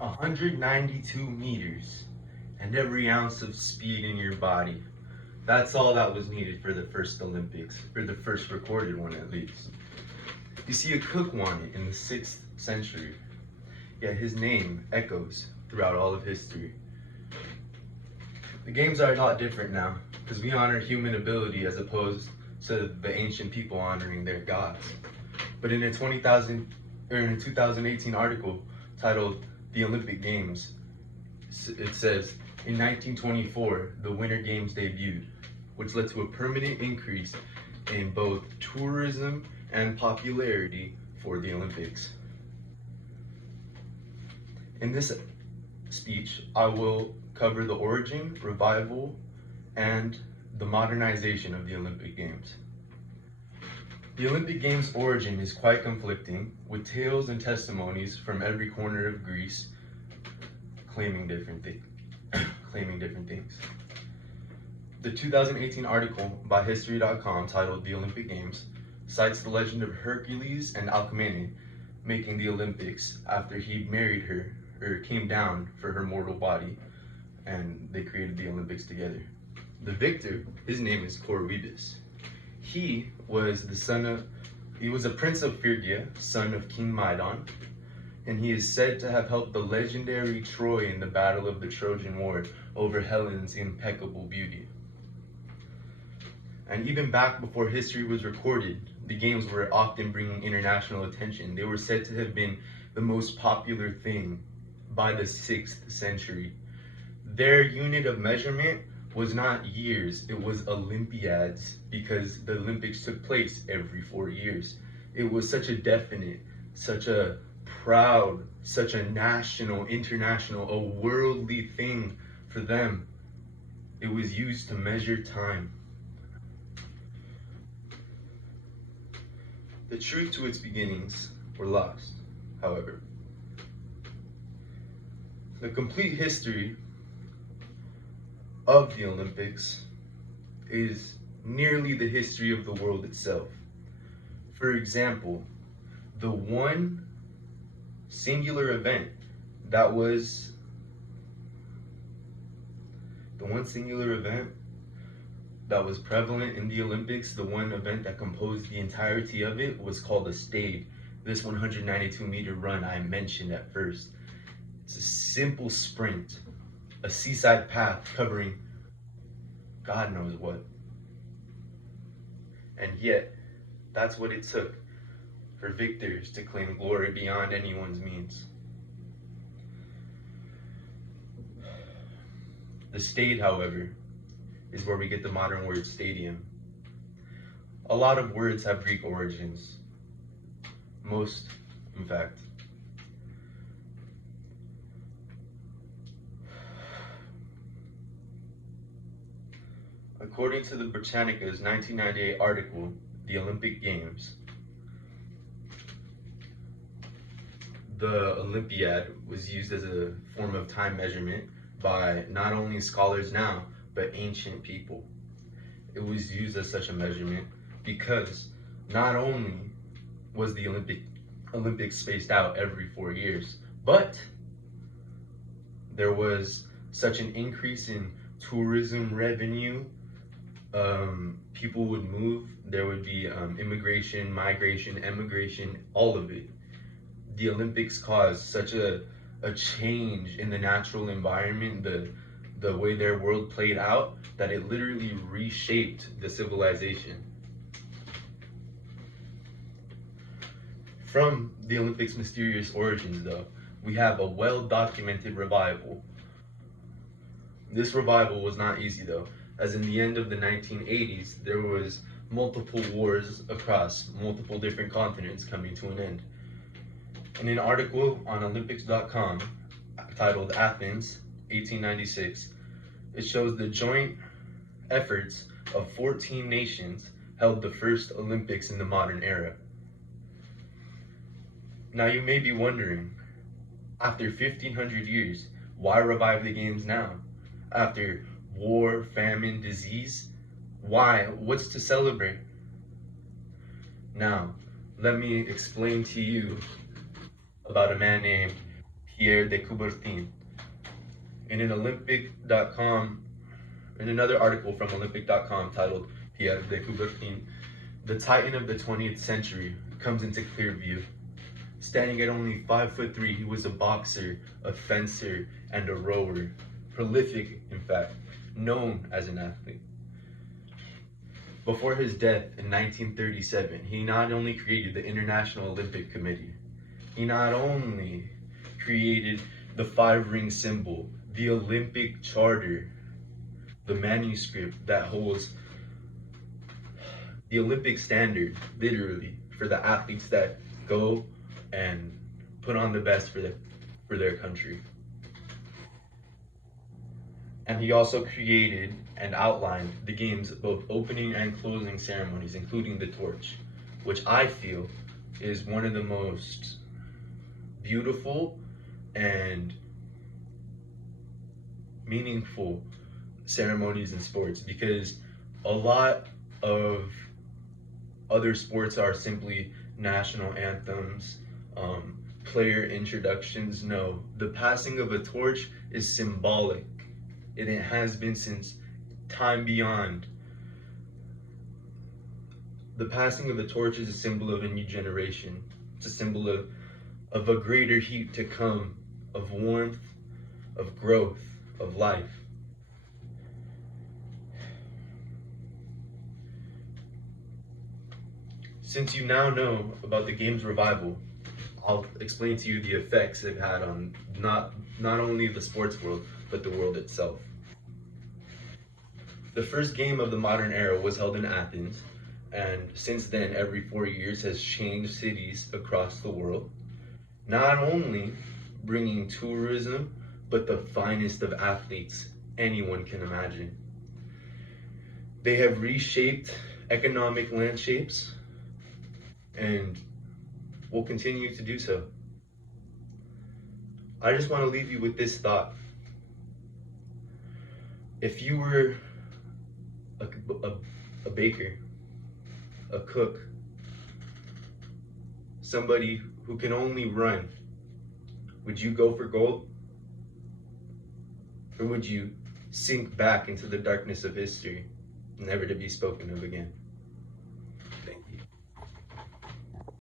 192 meters and every ounce of speed in your body. That's all that was needed for the first Olympics, or the first recorded one at least. You see, a Cook won it in the 6th century, yet his name echoes throughout all of history. The games are a lot different now, because we honor human ability as opposed to the ancient people honoring their gods. But in a 2018 article titled "The Olympic Games," it says, in 1924, the Winter Games debuted, which led to a permanent increase in both tourism and popularity for the Olympics. In this speech, I will cover the origin, revival, and the modernization of the Olympic Games. The Olympic Games' origin is quite conflicting, with tales and testimonies from every corner of Greece claiming different things. The 2018 article by History.com titled "The Olympic Games" cites the legend of Hercules and Alcmene making the Olympics after he married her, or came down for her mortal body, and they created the Olympics together. The victor, his name is Corœbus. He was a prince of Phrygia, son of King Medon, and he is said to have helped the legendary Troy in the Battle of the Trojan War over Helen's impeccable beauty. And even back before history was recorded, the games were often bringing international attention. They were said to have been the most popular thing by the 6th century. Their unit of measurement was not years, it was Olympiads, because the Olympics took place every 4 years. It was such a definite, such a proud, such a national, international, a worldly thing for them. It was used to measure time. The truth to its beginnings were lost, however. The complete history of the Olympics is nearly the history of the world itself. For example, the one singular event that was prevalent in the Olympics, the one event that composed the entirety of it, was called a stade. This 192-meter run I mentioned at first. It's a simple sprint, a seaside path covering God knows what. And yet, that's what it took for victors to claim glory beyond anyone's means. The stade, however, is where we get the modern word stadium. A lot of words have Greek origins. Most, in fact. According to the Britannica's 1998 article, "The Olympic Games," the Olympiad was used as a form of time measurement by not only scholars now, but ancient people. It was used as such a measurement because not only was the Olympics spaced out every 4 years, but there was such an increase in tourism revenue. People would move, there would be immigration, migration, emigration, all of it. The Olympics caused such a change in the natural environment, the way their world played out, that it literally reshaped the civilization. From the Olympics' mysterious origins, though, we have a well-documented revival. This revival was not easy, though, as in the end of the 1980s, there was multiple wars across multiple different continents coming to an end. In an article on Olympics.com titled "Athens, 1896, it shows the joint efforts of 14 nations held the first Olympics in the modern era. Now you may be wondering, after 1500 years, why revive the games now? After war, famine, disease, why? What's to celebrate? Now, let me explain to you about a man named Pierre de Coubertin. In another article from Olympic.com titled Pierre de Coubertin, the Titan of the 20th century comes into clear view. Standing at only 5'3", he was a boxer, a fencer, and a rower. Prolific, in fact, known as an athlete. Before his death in 1937, he not only created the International Olympic Committee, he not only created the 5-ring symbol, the Olympic Charter, the manuscript that holds the Olympic standard, literally, for the athletes that go and put on the best for their country. And he also created and outlined the game's both opening and closing ceremonies, including the torch, which I feel is one of the most beautiful and meaningful ceremonies in sports, because a lot of other sports are simply national anthems, player introductions. No, the passing of a torch is symbolic, and it has been since time beyond. The passing of the torch is a symbol of a new generation. It's a symbol of a greater heat to come, of warmth, of growth, of life. Since you now know about the game's revival, I'll explain to you the effects they've had on not only the sports world, but the world itself. The first game of the modern era was held in Athens, and since then, every 4 years has changed cities across the world, not only bringing tourism, but the finest of athletes anyone can imagine. They have reshaped economic landscapes and will continue to do so. I just want to leave you with this thought. If you were a baker, a cook, somebody who can only run, would you go for gold? Or would you sink back into the darkness of history, never to be spoken of again?